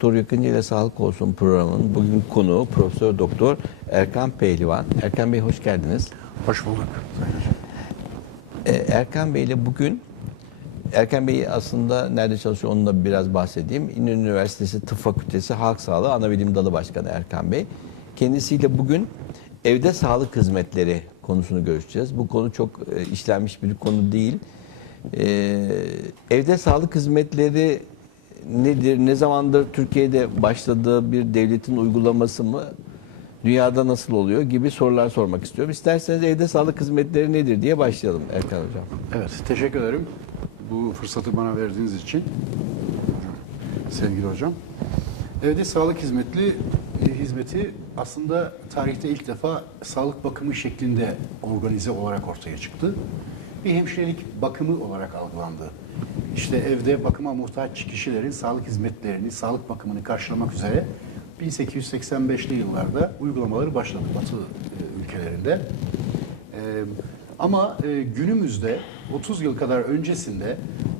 Doktor Yakınca ile Sağlık Olsun programının bugün konuğu Profesör Doktor Erkan Pehlivan. Erkan Bey hoş geldiniz. Hoş bulduk. Ee, Erkan Bey ile bugün Erkan Bey aslında nerede çalışıyor onu da biraz bahsedeyim. İnönü Üniversitesi Tıp Fakültesi Halk Sağlığı Anabilim Dalı Başkanı Erkan Bey. Kendisiyle bugün evde sağlık hizmetleri konusunu görüşeceğiz. Bu konu çok e, işlenmiş bir konu değil. Ee, evde sağlık hizmetleri nedir? Ne zamandır Türkiye'de başladığı bir devletin uygulaması mı? Dünyada nasıl oluyor gibi sorular sormak istiyorum. İsterseniz evde sağlık hizmetleri nedir diye başlayalım Erkan Hocam. Evet, teşekkür ederim bu fırsatı bana verdiğiniz için. Sevgili hocam. Evde sağlık hizmetli e, hizmeti aslında tarihte ilk defa sağlık bakımı şeklinde organize olarak ortaya çıktı. Bir hemşirelik bakımı olarak algılandı. İşte evde bakıma muhtaç kişilerin sağlık hizmetlerini, sağlık bakımını karşılamak üzere 1885'li yıllarda uygulamaları başladı Batı e, ülkelerinde. Ee, ama e, günümüzde 30 yıl kadar öncesinde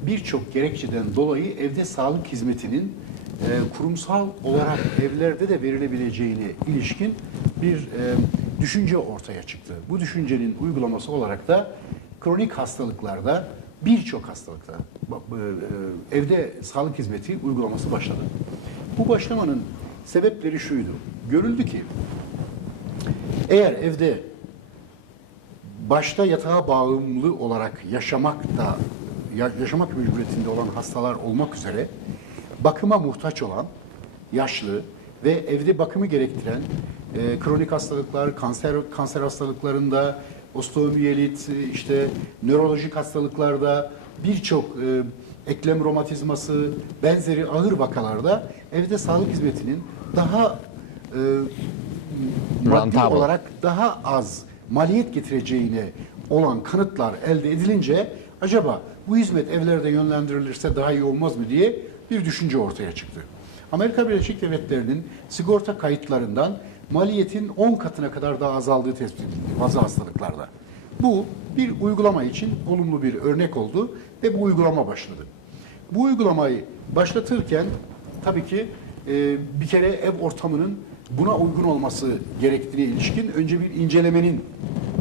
birçok gerekçeden dolayı evde sağlık hizmetinin e, kurumsal olarak evlerde de verilebileceğine ilişkin bir e, düşünce ortaya çıktı. Bu düşüncenin uygulaması olarak da kronik hastalıklarda birçok hastalıkta e, e, evde sağlık hizmeti uygulaması başladı. Bu başlamanın sebepleri şuydu. Görüldü ki eğer evde başta yatağa bağımlı olarak yaşamak da ya- yaşamak mecburiyetinde olan hastalar olmak üzere bakıma muhtaç olan yaşlı ve evde bakımı gerektiren e, kronik hastalıklar, kanser kanser hastalıklarında, osteomiyelit, işte nörolojik hastalıklarda birçok e, eklem romatizması benzeri ağır vakalarda evde sağlık hizmetinin daha e, maddi olarak daha az maliyet getireceğine olan kanıtlar elde edilince acaba bu hizmet evlerde yönlendirilirse daha iyi olmaz mı diye bir düşünce ortaya çıktı. Amerika Birleşik Devletleri'nin sigorta kayıtlarından maliyetin 10 katına kadar daha azaldığı tespit edildi bazı hastalıklarda. Bu bir uygulama için olumlu bir örnek oldu ve bu uygulama başladı. Bu uygulamayı başlatırken tabii ki e, bir kere ev ortamının buna uygun olması gerektiğine ilişkin önce bir incelemenin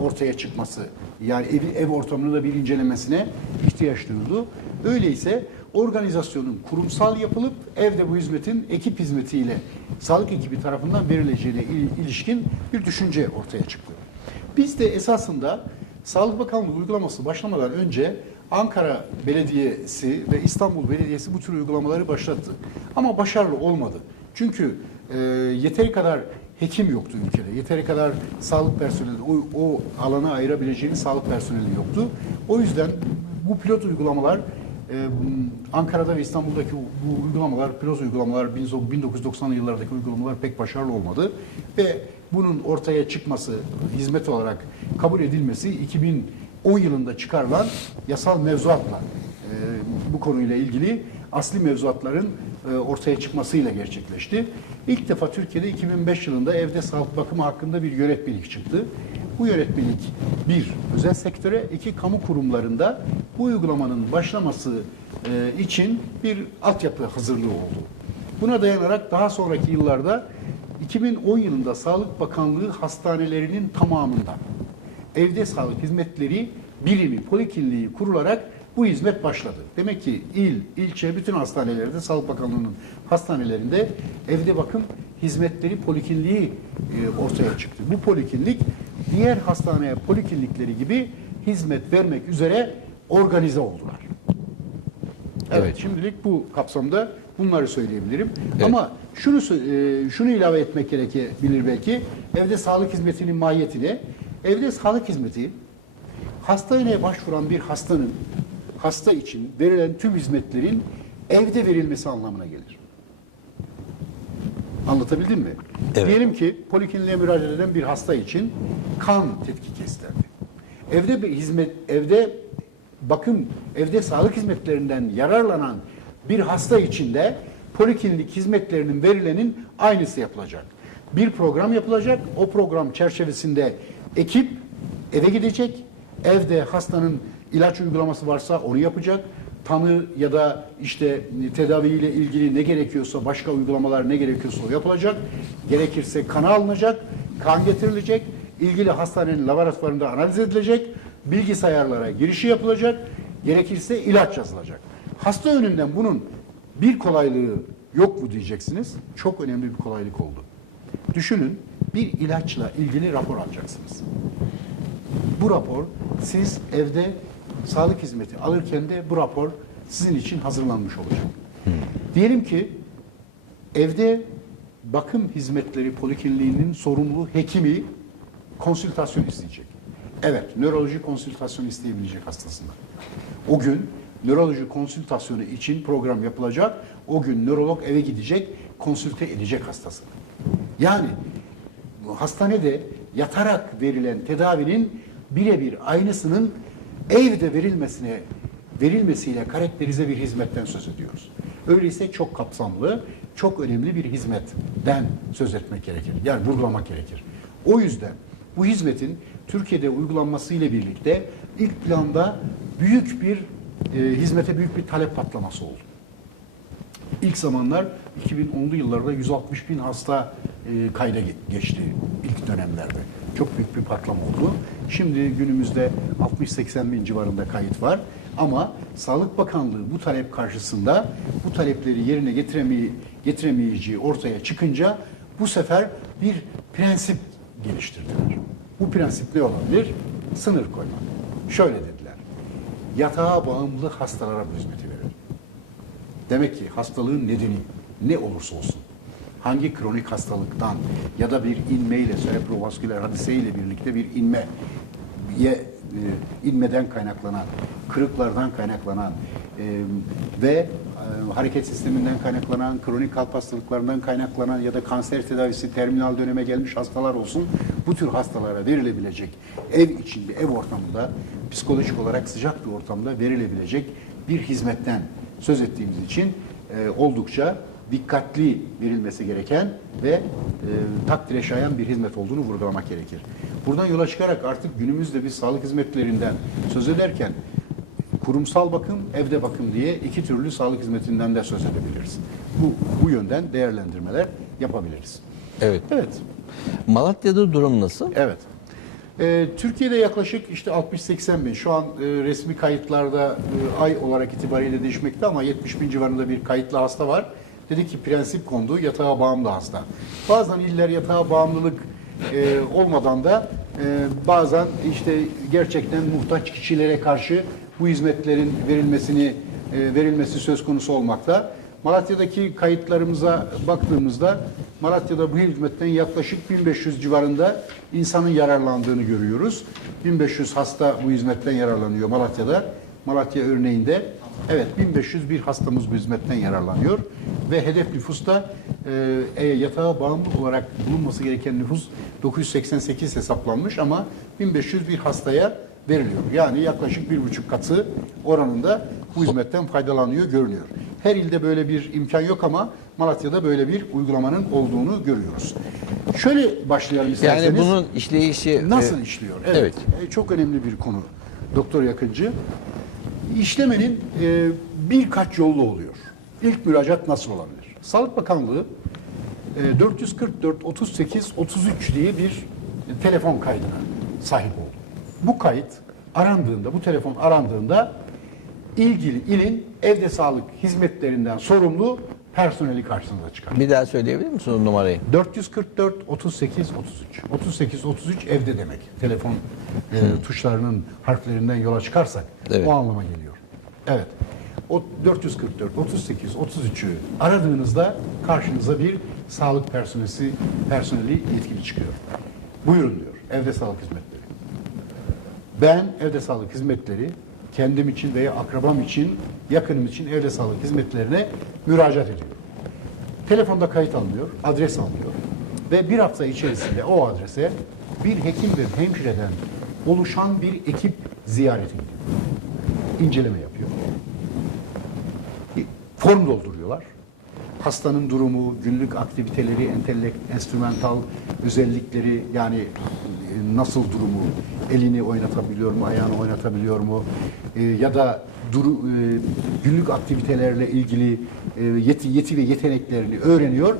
ortaya çıkması yani evi, ev ortamını da bir incelemesine ihtiyaç duyuldu. Öyleyse organizasyonun kurumsal yapılıp evde bu hizmetin ekip hizmetiyle sağlık ekibi tarafından verileceğine il- ilişkin bir düşünce ortaya çıktı. Biz de esasında Sağlık Bakanlığı uygulaması başlamadan önce Ankara Belediyesi ve İstanbul Belediyesi bu tür uygulamaları başlattı. Ama başarılı olmadı. Çünkü e, yeteri kadar hekim yoktu ülkede. Yeteri kadar sağlık personeli, o, o alana ayırabileceğiniz sağlık personeli yoktu. O yüzden bu pilot uygulamalar e, Ankara'da ve İstanbul'daki bu uygulamalar, pilot uygulamalar 1990'lı yıllardaki uygulamalar pek başarılı olmadı ve bunun ortaya çıkması, hizmet olarak kabul edilmesi 2010 yılında çıkarılan yasal mevzuatla e, bu konuyla ilgili asli mevzuatların e, ortaya çıkmasıyla gerçekleşti. İlk defa Türkiye'de 2005 yılında evde sağlık bakımı hakkında bir yönetmelik çıktı. Bu yönetmelik bir, özel sektöre, iki kamu kurumlarında bu uygulamanın başlaması e, için bir altyapı hazırlığı oldu. Buna dayanarak daha sonraki yıllarda 2010 yılında Sağlık Bakanlığı hastanelerinin tamamında evde sağlık hizmetleri birimi, polikliniği kurularak bu hizmet başladı. Demek ki il, ilçe, bütün hastanelerde, Sağlık Bakanlığı'nın hastanelerinde evde bakım hizmetleri polikliniği e, ortaya çıktı. Bu poliklinik diğer hastaneye poliklinikleri gibi hizmet vermek üzere organize oldular. Evet, Evet. şimdilik bu kapsamda bunları söyleyebilirim. Evet. Ama şunu e, şunu ilave etmek gerekebilir belki. Evde sağlık hizmetinin mahiyetine. Evde sağlık hizmeti hastaneye başvuran bir hastanın hasta için verilen tüm hizmetlerin evde verilmesi anlamına gelir. Anlatabildim mi? Evet. Diyelim ki polikliniğe müracaat eden bir hasta için kan tetkiki istendi. Evde bir hizmet, evde bakım, evde sağlık hizmetlerinden yararlanan bir hasta için de poliklinik hizmetlerinin verilenin aynısı yapılacak. Bir program yapılacak. O program çerçevesinde ekip eve gidecek. Evde hastanın ilaç uygulaması varsa onu yapacak. Tanı ya da işte tedaviyle ilgili ne gerekiyorsa, başka uygulamalar ne gerekiyorsa o yapılacak. Gerekirse kana alınacak, kan getirilecek, ilgili hastanenin laboratuvarında analiz edilecek, bilgisayarlara girişi yapılacak, gerekirse ilaç yazılacak. Hasta önünden bunun bir kolaylığı yok mu diyeceksiniz. Çok önemli bir kolaylık oldu. Düşünün bir ilaçla ilgili rapor alacaksınız. Bu rapor siz evde sağlık hizmeti alırken de bu rapor sizin için hazırlanmış olacak. Diyelim ki evde bakım hizmetleri polikliniğinin sorumlu hekimi konsültasyon isteyecek. Evet, nöroloji konsültasyon isteyebilecek hastasında. O gün nöroloji konsültasyonu için program yapılacak. O gün nörolog eve gidecek, konsülte edecek hastasını. Yani hastanede yatarak verilen tedavinin birebir aynısının evde verilmesine verilmesiyle karakterize bir hizmetten söz ediyoruz. Öyleyse çok kapsamlı, çok önemli bir hizmetten söz etmek gerekir. Yani vurgulamak gerekir. O yüzden bu hizmetin Türkiye'de uygulanması ile birlikte ilk planda büyük bir e, hizmete büyük bir talep patlaması oldu. İlk zamanlar 2010'lu yıllarda 160 bin hasta e, kayda ge- geçti ilk dönemlerde. Çok büyük bir patlama oldu. Şimdi günümüzde 60-80 bin civarında kayıt var. Ama Sağlık Bakanlığı bu talep karşısında bu talepleri yerine getiremey getiremeyeceği ortaya çıkınca bu sefer bir prensip geliştirdiler. Bu prensip ne olabilir? Sınır koymak. Şöyle dediler. Yatağa bağımlı hastalara bu hizmeti verelim. Demek ki hastalığın nedeni ne olursa olsun, hangi kronik hastalıktan ya da bir inmeyle, serebrovasküler hadiseyle birlikte bir inme, ye, e, inmeden kaynaklanan, kırıklardan kaynaklanan e, ve e, hareket sisteminden kaynaklanan, kronik kalp hastalıklarından kaynaklanan ya da kanser tedavisi terminal döneme gelmiş hastalar olsun, bu tür hastalara verilebilecek ev içinde, ev ortamında, psikolojik olarak sıcak bir ortamda verilebilecek bir hizmetten söz ettiğimiz için e, oldukça dikkatli verilmesi gereken ve e, takdire şayan bir hizmet olduğunu vurgulamak gerekir. Buradan yola çıkarak artık günümüzde biz sağlık hizmetlerinden söz ederken kurumsal bakım, evde bakım diye iki türlü sağlık hizmetinden de söz edebiliriz. Bu, bu yönden değerlendirmeler yapabiliriz. Evet. Evet. Malatya'da durum nasıl? Evet. Ee, Türkiye'de yaklaşık işte 60-80 bin şu an e, resmi kayıtlarda e, ay olarak itibariyle değişmekte ama 70 bin civarında bir kayıtlı hasta var. Dedi ki prensip kondu yatağa bağımlı hasta. Bazen iller yatağa bağımlılık e, olmadan da e, bazen işte gerçekten muhtaç kişilere karşı bu hizmetlerin verilmesini e, verilmesi söz konusu olmakta. Malatya'daki kayıtlarımıza baktığımızda Malatya'da bu hizmetten yaklaşık 1500 civarında insanın yararlandığını görüyoruz. 1500 hasta bu hizmetten yararlanıyor Malatya'da. Malatya örneğinde evet 1500 bir hastamız bu hizmetten yararlanıyor ve hedef nüfusta e, e, yatağa bağımlı olarak bulunması gereken nüfus 988 hesaplanmış ama 1500 bir hastaya veriliyor. Yani yaklaşık bir buçuk katı oranında bu hizmetten faydalanıyor görünüyor. Her ilde böyle bir imkan yok ama Malatya'da böyle bir uygulamanın olduğunu görüyoruz. Şöyle başlayalım isterseniz. Yani bunun işleyişi Nasıl e, işliyor? Evet. E, Çok önemli bir konu. Doktor Yakıncı. İşlemenin e, birkaç yolu oluyor. İlk müracaat nasıl olabilir? Sağlık Bakanlığı e, 444 38 33 diye bir telefon kaydına sahip oldu. Bu kayıt arandığında, bu telefon arandığında ilgili ilin evde sağlık hizmetlerinden sorumlu personeli karşınıza çıkar. Bir daha söyleyebilir misin o numarayı? 444 38 33. 38 33 evde demek. Telefon e, tuşlarının harflerinden yola çıkarsak Evet. o anlama geliyor. Evet. O 444 38 33'ü aradığınızda karşınıza bir sağlık personeli personeli yetkili çıkıyor. Buyurun diyor. Evde sağlık hizmetleri. Ben evde sağlık hizmetleri kendim için veya akrabam için, yakınım için evde sağlık hizmetlerine müracaat ediyorum. Telefonda kayıt alınıyor, adres alınıyor ve bir hafta içerisinde o adrese bir hekim ve hemşireden oluşan bir ekip ziyarete gidiyor. İnceleme yapıyor. Form dolduruyorlar. Hastanın durumu, günlük aktiviteleri, entelek, enstrümantal özellikleri yani nasıl durumu, elini oynatabiliyor mu, ayağını oynatabiliyor mu e, ya da duru, e, günlük aktivitelerle ilgili e, yeti, yeti ve yeteneklerini öğreniyor.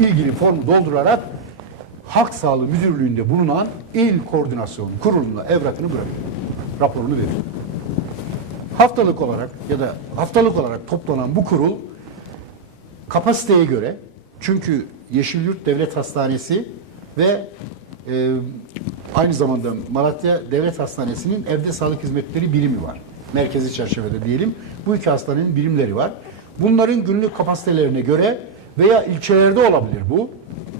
İlgili formu doldurarak Halk Sağlığı Müdürlüğü'nde bulunan İl Koordinasyon Kurulu'na evrakını bırakıyor. Raporunu veriyor. Haftalık olarak ya da haftalık olarak toplanan bu kurul kapasiteye göre çünkü Yeşilyurt Devlet Hastanesi ve e, aynı zamanda Malatya Devlet Hastanesi'nin evde sağlık hizmetleri birimi var. Merkezi çerçevede diyelim. Bu iki hastanenin birimleri var. Bunların günlük kapasitelerine göre veya ilçelerde olabilir bu.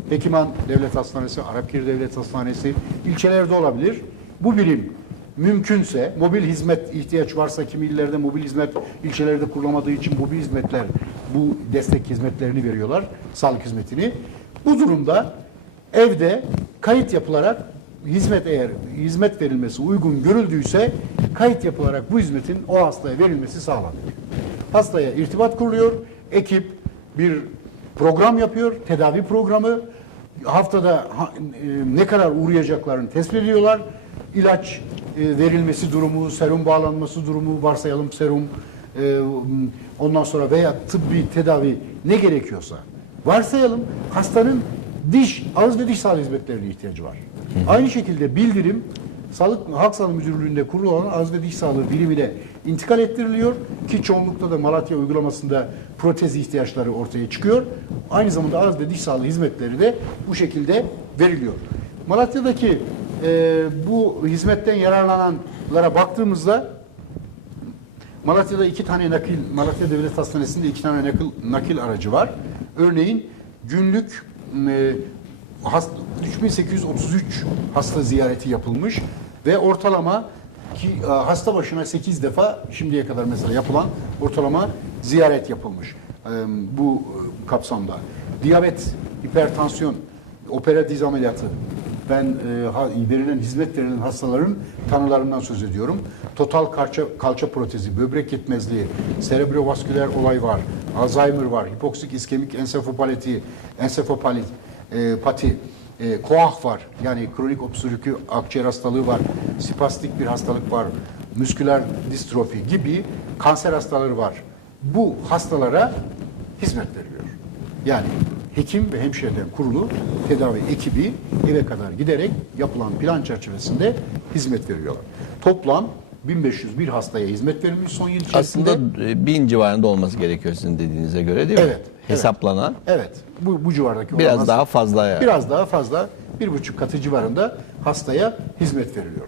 Hekiman Devlet Hastanesi, Arapkir Devlet Hastanesi ilçelerde olabilir. Bu birim mümkünse mobil hizmet ihtiyaç varsa kimi illerde mobil hizmet ilçelerde kurulamadığı için mobil hizmetler bu destek hizmetlerini veriyorlar sağlık hizmetini. Bu durumda evde kayıt yapılarak hizmet eğer hizmet verilmesi uygun görüldüyse kayıt yapılarak bu hizmetin o hastaya verilmesi sağlanıyor. Hastaya irtibat kuruluyor. Ekip bir program yapıyor, tedavi programı. Haftada ha- e, ne kadar uğrayacaklarını tespit ediyorlar. İlaç e, verilmesi durumu, serum bağlanması durumu, varsayalım serum, e, ondan sonra veya tıbbi tedavi ne gerekiyorsa. Varsayalım hastanın diş, ağız ve diş sağlığı hizmetlerine ihtiyacı var. Aynı şekilde bildirim Sağlık Halk Sağlığı Müdürlüğü'nde kurulu olan ağız ve diş sağlığı birimine intikal ettiriliyor ki çoğunlukla da Malatya uygulamasında protez ihtiyaçları ortaya çıkıyor. Aynı zamanda ağız ve diş sağlığı hizmetleri de bu şekilde veriliyor. Malatya'daki e, bu hizmetten yararlananlara baktığımızda Malatya'da iki tane nakil, Malatya Devlet Hastanesi'nde iki tane nakil, nakil aracı var. Örneğin günlük hast- 3833 hasta ziyareti yapılmış ve ortalama ki e, hasta başına 8 defa şimdiye kadar mesela yapılan ortalama ziyaret yapılmış e, bu e, kapsamda. Diyabet, hipertansiyon, opera diz ameliyatı, ben e, verilen hizmet verilen hastaların tanılarından söz ediyorum. Total kalça, kalça protezi, böbrek yetmezliği, serebrovasküler olay var, Alzheimer var, hipoksik iskemik ensefalopati, ensefalopati, e, pati, e, koah var. Yani kronik obstrüktif akciğer hastalığı var, spastik bir hastalık var, müsküler distrofi gibi kanser hastaları var. Bu hastalara hizmet veriliyor. Yani hekim ve hemşireden kurulu tedavi ekibi eve kadar giderek yapılan plan çerçevesinde hizmet veriyorlar. Toplam 1501 hastaya hizmet verilmiş son yıl içerisinde. Aslında e, bin civarında olması gerekiyor sizin dediğinize göre değil mi? Evet. Hesaplanan. Evet. Bu, bu civardaki Biraz daha fazla yani. Biraz daha fazla bir buçuk katı civarında hastaya hizmet veriliyor.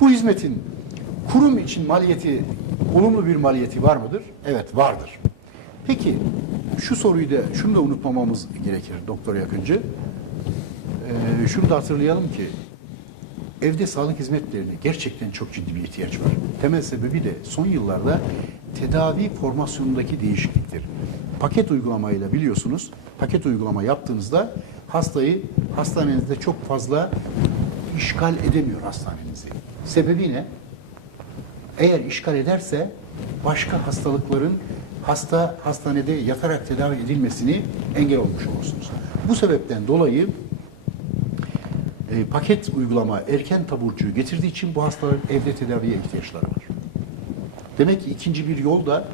Bu hizmetin kurum için maliyeti, olumlu bir maliyeti var mıdır? Evet vardır. Peki şu soruyu da şunu da unutmamamız gerekir Doktor Yakıncı. Ee, şunu da hatırlayalım ki evde sağlık hizmetlerine gerçekten çok ciddi bir ihtiyaç var. Temel sebebi de son yıllarda tedavi formasyonundaki değişikliktir. Paket uygulamayla biliyorsunuz, paket uygulama yaptığınızda hastayı hastanenizde çok fazla işgal edemiyor hastanenizi. Sebebi ne? Eğer işgal ederse başka hastalıkların hasta hastanede yatarak tedavi edilmesini engel olmuş olursunuz. Bu sebepten dolayı e, paket uygulama erken taburcuyu getirdiği için bu hastaların evde tedaviye ihtiyaçları var. Demek ki ikinci bir yol da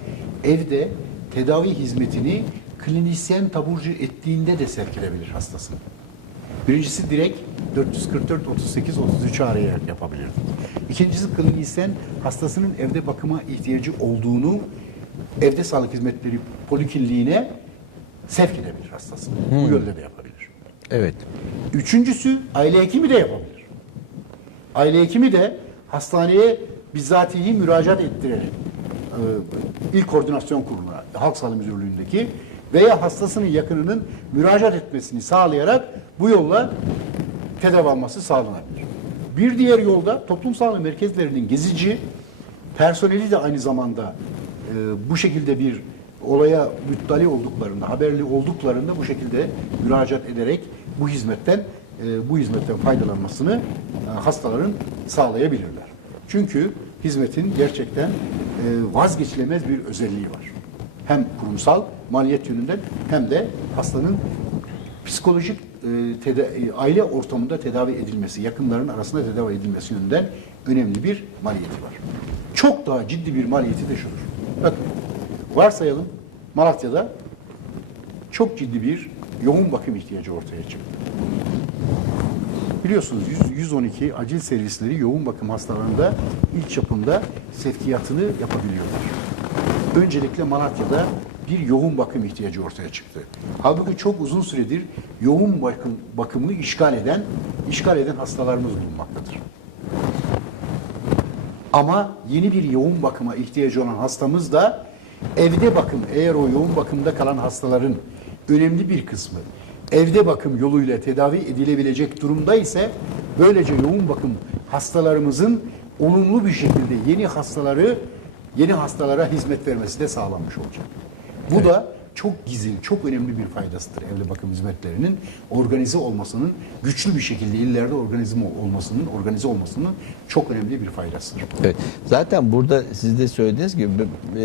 evde tedavi hizmetini klinisyen taburcu ettiğinde de sevk edebilir hastasını. Birincisi direkt 444 38 33 arayarak yapabilir. İkincisi klinisyen hastasının evde bakıma ihtiyacı olduğunu evde sağlık hizmetleri polikliniğine sevk edebilir hastasını. Bu yönde de yapabilir. Evet. Üçüncüsü aile hekimi de yapabilir. Aile hekimi de hastaneye bizzatihi müracaat ettirerek e, ilk koordinasyon kuruluna, halk sağlığı müdürlüğündeki veya hastasının yakınının müracaat etmesini sağlayarak bu yolla tedavi alması sağlanabilir. Bir diğer yolda toplum sağlığı merkezlerinin gezici personeli de aynı zamanda bu şekilde bir olaya müttali olduklarında, haberli olduklarında bu şekilde müracaat ederek bu hizmetten e, bu hizmetten faydalanmasını e, hastaların sağlayabilirler. Çünkü hizmetin gerçekten e, vazgeçilemez bir özelliği var. Hem kurumsal maliyet yönünden hem de hastanın psikolojik e, e, aile ortamında tedavi edilmesi, yakınların arasında tedavi edilmesi yönünden önemli bir maliyeti var. çok daha ciddi bir maliyeti de şudur. Bakın varsayalım Malatya'da çok ciddi bir yoğun bakım ihtiyacı ortaya çıktı. Biliyorsunuz 100 112 acil servisleri yoğun bakım hastalarında ilk çapında sevkiyatını yapabiliyorlar. Öncelikle Malatya'da bir yoğun bakım ihtiyacı ortaya çıktı. Halbuki çok uzun süredir yoğun bakım bakımını işgal eden işgal eden hastalarımız bulunmaktadır. Ama yeni bir yoğun bakıma ihtiyacı olan hastamız da evde bakım eğer o yoğun bakımda kalan hastaların önemli bir kısmı evde bakım yoluyla tedavi edilebilecek durumda ise böylece yoğun bakım hastalarımızın olumlu bir şekilde yeni hastaları yeni hastalara hizmet vermesi de sağlanmış olacak. Bu da çok gizli, çok önemli bir faydasıdır evde bakım hizmetlerinin organize olmasının, güçlü bir şekilde illerde organize olmasının, organize olmasının çok önemli bir faydasıdır. Evet. Zaten burada siz de söylediğiniz gibi e,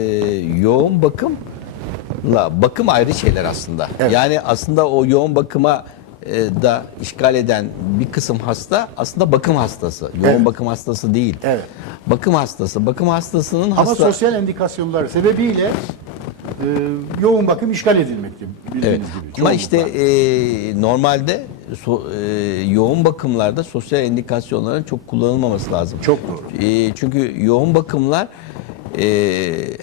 yoğun bakımla bakım ayrı şeyler aslında. Evet. Yani aslında o yoğun bakıma e, da işgal eden bir kısım hasta aslında bakım hastası. Yoğun Evet. bakım hastası değil. Evet. Bakım hastası. Bakım hastasının Ama hasta sosyal endikasyonlar sebebiyle yoğun bakım işgal edilmekte Evet. gibi. Ama işte e, normalde so- e, yoğun bakımlarda sosyal indikasyonların çok kullanılmaması lazım. Çok doğru. E, çünkü yoğun bakımlar e,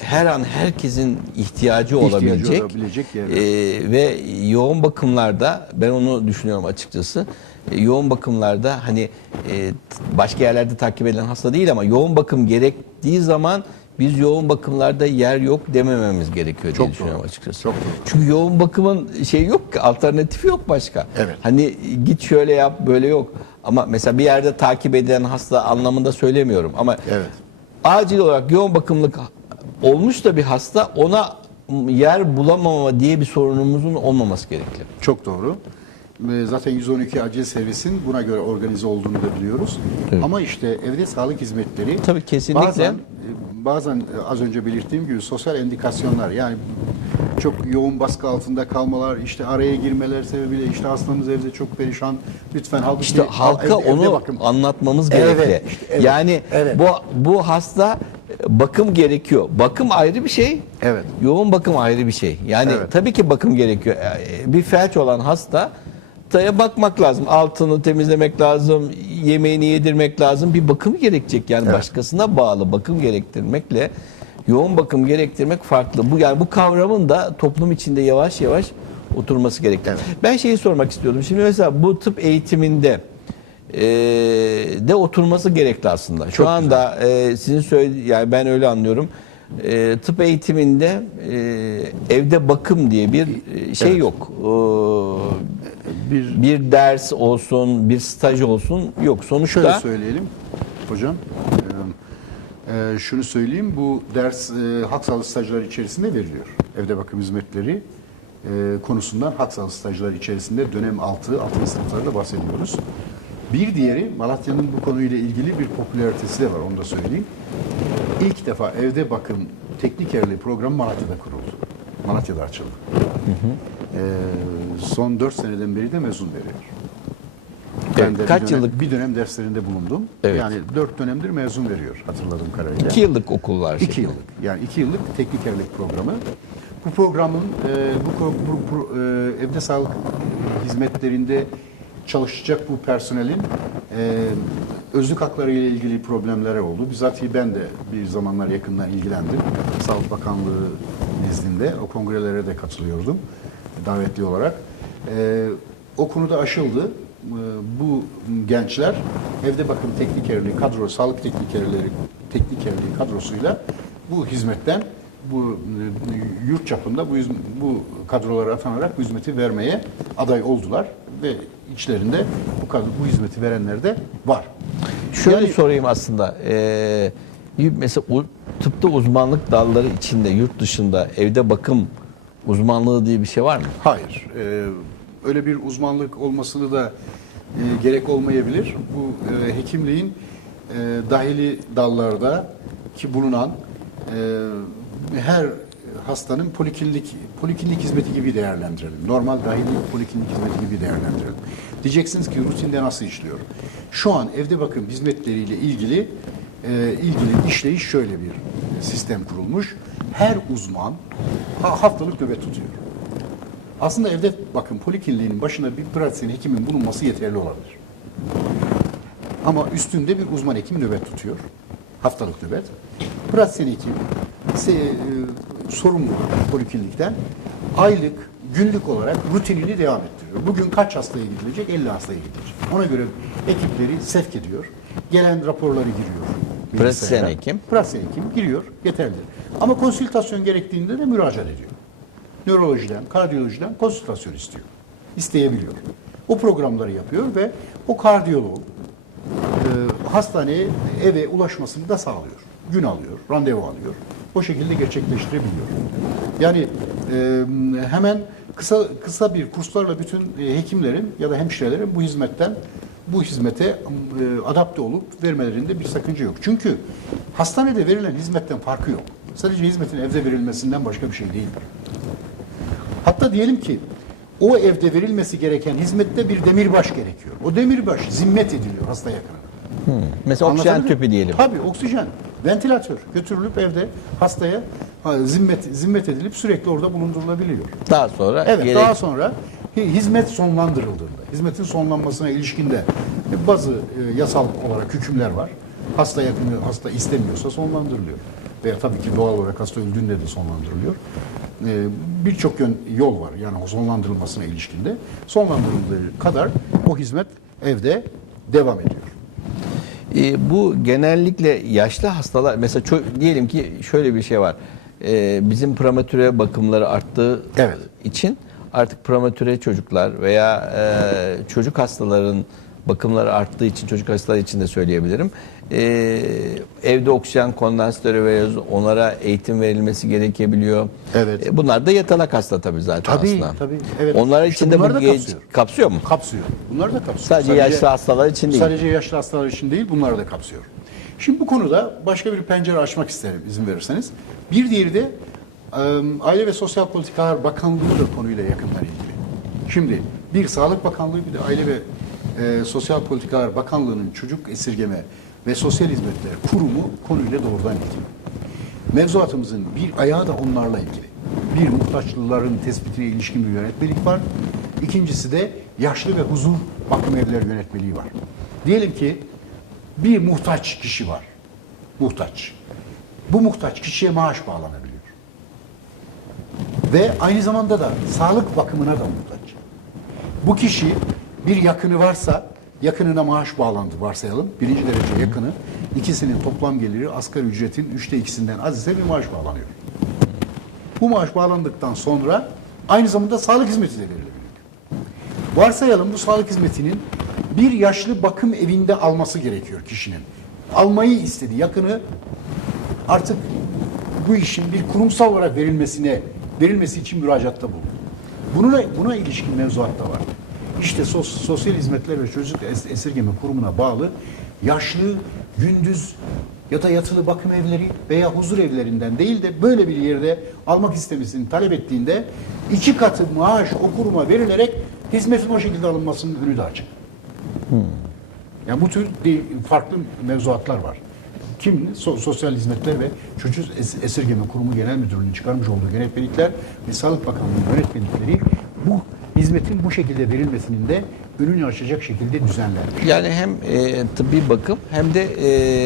her an herkesin ihtiyacı olabilecek, olabilecek yerler. e, ve yoğun bakımlarda ben onu düşünüyorum açıkçası. E, yoğun bakımlarda hani e, başka yerlerde takip edilen hasta değil ama yoğun bakım gerektiği zaman biz yoğun bakımlarda yer yok demememiz gerekiyor diye Çok düşünüyorum doğru. açıkçası. Çok doğru. Çünkü yoğun bakımın şey yok ki, alternatifi yok başka. Evet. Hani git şöyle yap, böyle yok. Ama mesela bir yerde takip edilen hasta anlamında söylemiyorum ama Evet. acil olarak yoğun bakımlık olmuş da bir hasta ona yer bulamama diye bir sorunumuzun olmaması gerekli. Çok doğru. Ve Zaten 112 acil servisin buna göre organize olduğunu da biliyoruz. Evet. Ama işte evde sağlık hizmetleri Tabii kesinlikle. bazen bazen az önce belirttiğim gibi sosyal endikasyonlar yani çok yoğun baskı altında kalmalar, işte araya girmeler sebebiyle işte hastamız evde çok perişan. Lütfen halbuki İşte halka evde- evde onu bakın. anlatmamız Evet, gerekli. işte evet, yani evet. bu bu hasta bakım gerekiyor. Bakım ayrı bir şey. Evet. Yoğun bakım ayrı bir şey. Yani Evet. tabii ki bakım gerekiyor. Ee, Bir felç olan hasta taya bakmak lazım. Altını temizlemek lazım, yemeğini yedirmek lazım. Bir bakım gerekecek. Yani Evet. başkasına bağlı bakım gerektirmekle yoğun bakım gerektirmek farklı. Bu yani bu kavramın da toplum içinde yavaş yavaş oturması gerekli. Evet. Ben şeyi sormak istiyordum. Şimdi mesela bu tıp eğitiminde e, de oturması gerekli aslında. Şu Çok anda e, sizin söyledi yani ben öyle anlıyorum. E, tıp eğitiminde e, evde bakım diye bir e, şey Evet. yok. E, bir bir ders olsun, bir staj olsun yok. Sonuçta Şöyle söyleyelim hocam. Ee, e, şunu söyleyeyim. Bu ders e, halk sağlığı stajları içerisinde veriliyor. Evde bakım hizmetleri e, konusundan halk sağlığı stajları içerisinde dönem 6, 6. sınıflarda bahsediyoruz. Bir diğeri Malatya'nın bu konuyla ilgili bir popülaritesi de var onu da söyleyeyim. İlk defa evde bakım teknikerliği programı Malatya'da kuruldu. Malatya'da açıldı. Ee, son 4 seneden beri de mezun veriyor. Evet, Ben de kaç bir dönem, yıllık? bir dönem derslerinde bulundum. Evet. Yani dört dönemdir mezun veriyor hatırladığım kadarıyla. iki yıllık okullar. İki şey. yıllık. Yani iki yıllık teknikerlik programı. Bu programın e, bu, bu- bu- e, evde sağlık hizmetlerinde çalışacak bu personelin e, özlük hakları ile ilgili problemlere oldu. Bizatihi ben de bir zamanlar yakından ilgilendim. Sağlık Bakanlığı nezdinde o kongrelere de katılıyordum davetli olarak. E, o konuda aşıldı. E, bu gençler evde bakım teknikerliği kadro, sağlık teknikerleri teknikerliği kadrosuyla bu hizmetten bu e, yurt çapında bu bu kadrolara atanarak bu hizmeti vermeye aday oldular ve içlerinde bu kadro, bu hizmeti verenler de var. Şöyle Yani- sorayım aslında. Ee, mesela tıpta uzmanlık dalları içinde yurt dışında evde bakım uzmanlığı diye bir şey var mı? Hayır. e, öyle bir uzmanlık olmasını da e, gerek olmayabilir. Bu e, hekimliğin e, dahili dallarda ki bulunan e, her hastanın poliklinik poliklinik hizmeti gibi değerlendirelim. Normal dahili poliklinik hizmeti gibi değerlendirelim. Diyeceksiniz ki rutinde nasıl işliyor? Şu an evde bakım hizmetleriyle ilgili e, ilgili işleyiş şöyle bir sistem kurulmuş. Her uzman ha- haftalık nöbet tutuyor. Aslında evde bakın polikliniğin başında bir pratisyen hekimin bulunması yeterli olabilir. Ama üstünde bir uzman hekim nöbet tutuyor. Haftalık nöbet. Pratisyen hekim se- e, sorumlu poliklinikten aylık, günlük olarak rutinini devam ettiriyor. Bugün kaç hastaya gidilecek? 50 hastaya gidilecek. Ona göre ekipleri sevk ediyor. Gelen raporları giriyor. Pratisyen hekim. Pratisyen hekim giriyor. Yeterlidir. Ama konsültasyon gerektiğinde de müracaat ediyor. Nörolojiden, kardiyolojiden konsültasyon istiyor. İsteyebiliyor. O programları yapıyor ve o kardiyolog e, hastaneye eve ulaşmasını da sağlıyor. Gün alıyor, randevu alıyor. O şekilde gerçekleştirebiliyor. Yani e, hemen kısa kısa bir kurslarla bütün e, hekimlerin ya da hemşirelerin bu hizmetten bu hizmete e, adapte olup vermelerinde bir sakınca yok. Çünkü hastanede verilen hizmetten farkı yok. Sadece hizmetin evde verilmesinden başka bir şey değildir. Hatta diyelim ki o evde verilmesi gereken hizmette bir demirbaş gerekiyor. O demirbaş zimmet ediliyor hasta yakınına. Mesela oksijen tüpü diyelim. Tabii oksijen, ventilatör götürülüp evde hastaya ha, zimmet zimmet edilip sürekli orada bulundurulabiliyor. Daha sonra Evet, gerek- daha sonra hi- hizmet sonlandırıldığında, hizmetin sonlanmasına ilişkinde bazı e, yasal olarak hükümler var. Hasta yakını, hasta istemiyorsa sonlandırılıyor. Veya tabii ki doğal olarak hasta öldüğünde de sonlandırılıyor. E, Birçok yön, yol var yani o sonlandırılmasına ilişkinde. Sonlandırıldığı kadar o hizmet evde devam ediyor. E, bu genellikle yaşlı hastalar mesela diyelim ki şöyle bir şey var. E, bizim prematüre bakımları arttığı Evet. için artık prematüre çocuklar veya e, çocuk hastaların bakımları arttığı için çocuk hastaları için de söyleyebilirim. E, evde oksijen kondansatörü veriyoruz. Onlara eğitim verilmesi gerekebiliyor. Evet. E, bunlar da yatalak hasta tabii zaten Tabii, aslında. tabii. Evet. Onlar İşte için de bu kapsıyor. kapsıyor mu? Kapsıyor. Bunlar da kapsıyor. Sadece, yaşlı hastalar için değil. Sadece yaşlı hastalar için değil, bunları da kapsıyor. Şimdi bu konuda başka bir pencere açmak isterim izin verirseniz. Bir diğeri de e, Aile ve Sosyal Politikalar Bakanlığı da konuyla yakından ilgili. Şimdi bir Sağlık Bakanlığı bir de Aile ve e, Sosyal Politikalar Bakanlığı'nın çocuk esirgeme ve sosyal hizmetler kurumu konuyla doğrudan ilgili. Mevzuatımızın bir ayağı da onlarla ilgili. Bir muhtaçlıların tespitine ilişkin bir yönetmelik var. İkincisi de yaşlı ve huzur bakım evleri yönetmeliği var. Diyelim ki bir muhtaç kişi var. Muhtaç. Bu muhtaç kişiye maaş bağlanabiliyor. Ve aynı zamanda da sağlık bakımına da muhtaç. Bu kişi bir yakını varsa yakınına maaş bağlandı varsayalım. Birinci derece yakını. ikisinin toplam geliri asgari ücretin üçte ikisinden az ise bir maaş bağlanıyor. Bu maaş bağlandıktan sonra aynı zamanda sağlık hizmeti de verilebiliyor. Varsayalım bu sağlık hizmetinin bir yaşlı bakım evinde alması gerekiyor kişinin. Almayı istedi. Yakını artık bu işin bir kurumsal olarak verilmesine verilmesi için müracaatta bulundu. Buna, buna ilişkin mevzuat da var. İşte sos- Sosyal Hizmetler ve Çocuk Es- Esirgeme Kurumu'na bağlı yaşlı, gündüz ya da yatılı bakım evleri veya huzur evlerinden değil de böyle bir yerde almak istemesini talep ettiğinde iki katı maaş o kuruma verilerek hizmetin o şekilde alınmasının önü de açık. Yani bu tür farklı mevzuatlar var. Kim? So- Sosyal Hizmetler ve Çocuk Es- Esirgeme Kurumu Genel Müdürlüğü'nün çıkarmış olduğu yönetmelikler ve Sağlık Bakanlığı'nın yönetmelikleri bu hizmetin bu şekilde verilmesinin de önünü açacak şekilde düzenlenmiş. Yani hem e, tıbbi bakım hem de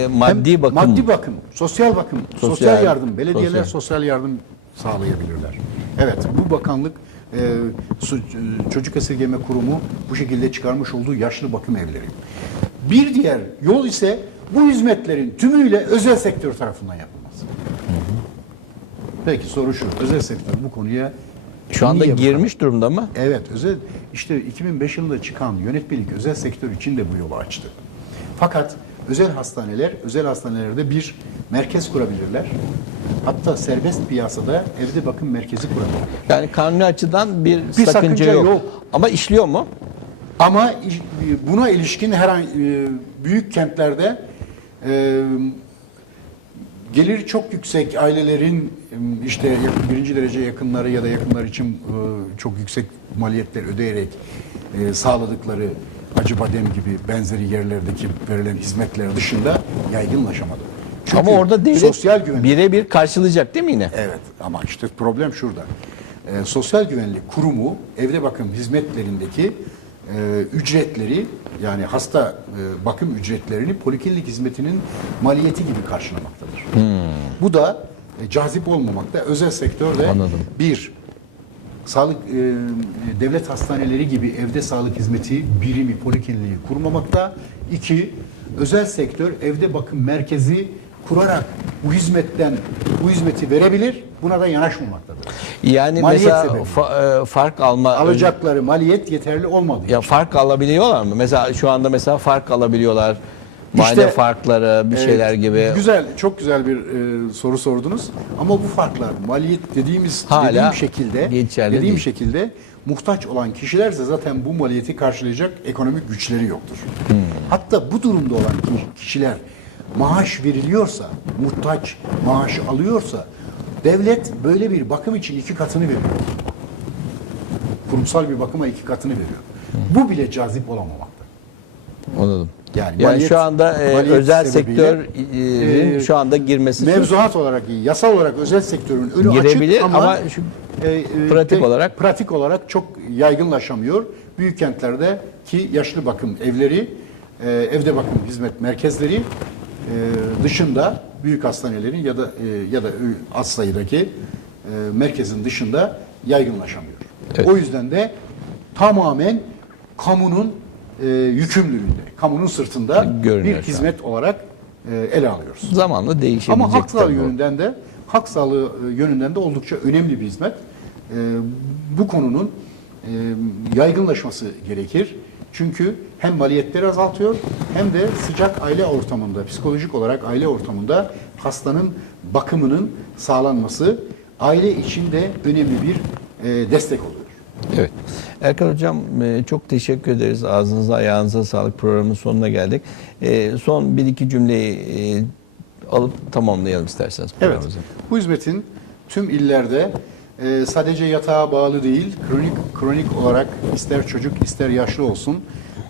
e, maddi Hem bakım. Maddi bakım, sosyal bakım, sosyal, Sosyal- yardım, belediyeler sosyal. sosyal. yardım sağlayabilirler. Evet, bu bakanlık e, Çocuk Esirgeme Kurumu bu şekilde çıkarmış olduğu yaşlı bakım evleri. Bir diğer yol ise bu hizmetlerin tümüyle özel sektör tarafından yapılması. Peki soru şu, özel sektör bu konuya Şu anda niye girmiş durumda mı? Evet, özel işte 2005 yılında çıkan yönetmelik özel sektör için de bu yolu açtı. Fakat özel hastaneler, özel hastanelerde bir merkez kurabilirler. Hatta serbest piyasada evde bakım merkezi kurabilirler. Yani kanuni açıdan bir, Bir sakınca, sakınca yok. yok. Ama işliyor mu? Ama buna ilişkin her büyük kentlerde e, geliri çok yüksek ailelerin e, işte birinci derece yakınları ya da yakınlar için e, çok yüksek maliyetler ödeyerek e, sağladıkları Acıbadem gibi benzeri yerlerdeki verilen hizmetler dışında yaygınlaşamadı. Çünkü Ama orada devlet sosyal güvenlik birebir karşılayacak değil mi yine? Evet ama işte problem şurada. Ee, Sosyal Güvenlik Kurumu evde bakım hizmetlerindeki e, ücretleri yani hasta e, bakım ücretlerini poliklinik hizmetinin maliyeti gibi karşılamaktadır. Bu da e, cazip olmamakta. Özel sektörde Anladım. bir sağlık e, devlet hastaneleri gibi evde sağlık hizmeti birimi polikliniği kurmamakta. İki özel sektör evde bakım merkezi kurarak bu hizmetten bu hizmeti verebilir. Buna da yanaşmamaktadır. Yani Maliyet mesela fa- e, fark alma Alacakları maliyet yeterli olmadı. ya fark alabiliyorlar mı? Mesela şu anda mesela fark alabiliyorlar. Muayene İşte, farkları, bir Evet, şeyler gibi. Güzel, çok güzel bir e, soru sordunuz. Ama bu farklar maliyet dediğimiz Hala dediğim şekilde dediğim değil. şekilde muhtaç olan kişilerse zaten bu maliyeti karşılayacak ekonomik güçleri yoktur. Hmm. Hatta bu durumda olan ki- kişiler maaş veriliyorsa, muhtaç maaş alıyorsa devlet böyle bir bakım için iki katını veriyor. Kurumsal bir bakıma iki katını veriyor. Bu bile cazip olamamakta. Anladım. Yani Yani, maliyet- şu anda e, özel sebebiyle, sektörün e, şu anda girmesi söz- Mevzuat olarak iyi, yasal olarak özel sektörün önü Girebilir açık ama, ama şu e, e, pratik de- olarak- pratik olarak çok yaygınlaşamıyor. Büyük kentlerde ki yaşlı bakım evleri, e, evde bakım hizmet merkezleri e, dışında büyük hastanelerin ya da e, ya da az sayıdaki e, merkezin dışında yaygınlaşamıyor. Evet. O yüzden de tamamen kamunun e, yükümlülüğünde, kamunun sırtında Görünüyor bir hizmet olarak e, ele alıyoruz. zamanla değişebilecek. Ama hak sağlığı yönünden de hak sağlığı yönünden de oldukça önemli bir hizmet. E, bu konunun e, yaygınlaşması gerekir. Çünkü hem maliyetleri azaltıyor hem de sıcak aile ortamında, psikolojik olarak aile ortamında hastanın bakımının sağlanması aile içinde önemli bir e, destek oluyor. Evet. Erkan Hocam e, çok teşekkür ederiz. Ağzınıza ayağınıza sağlık programının sonuna geldik. E, Son bir iki cümleyi e, alıp tamamlayalım isterseniz Evet. Bu hizmetin tüm illerde e, sadece yatağa bağlı değil, kronik kronik olarak ister çocuk ister yaşlı olsun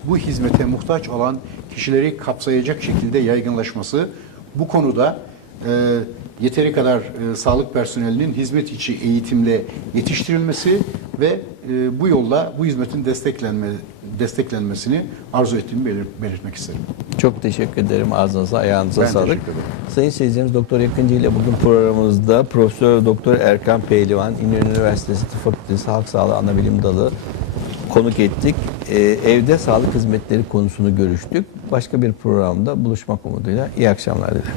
bu hizmete muhtaç olan kişileri kapsayacak şekilde yaygınlaşması bu konuda e, yeteri kadar e, sağlık personelinin hizmet içi eğitimle yetiştirilmesi ve e, bu yolla bu hizmetin desteklenme desteklenmesini arzu ettiğimi belir- belirtmek isterim. Çok teşekkür ederim. Ağzınıza ayağınıza Ben sağlık. Sayın seyircilerimiz Doktor Yakıncı ile bugün programımızda Profesör Doktor Erkan Pehlivan İnönü Üniversitesi Tıp Fakültesi Halk Sağlığı Anabilim Dalı konuk ettik. Ee, evde sağlık hizmetleri konusunu görüştük. Başka bir programda buluşmak umuduyla iyi akşamlar dilerim.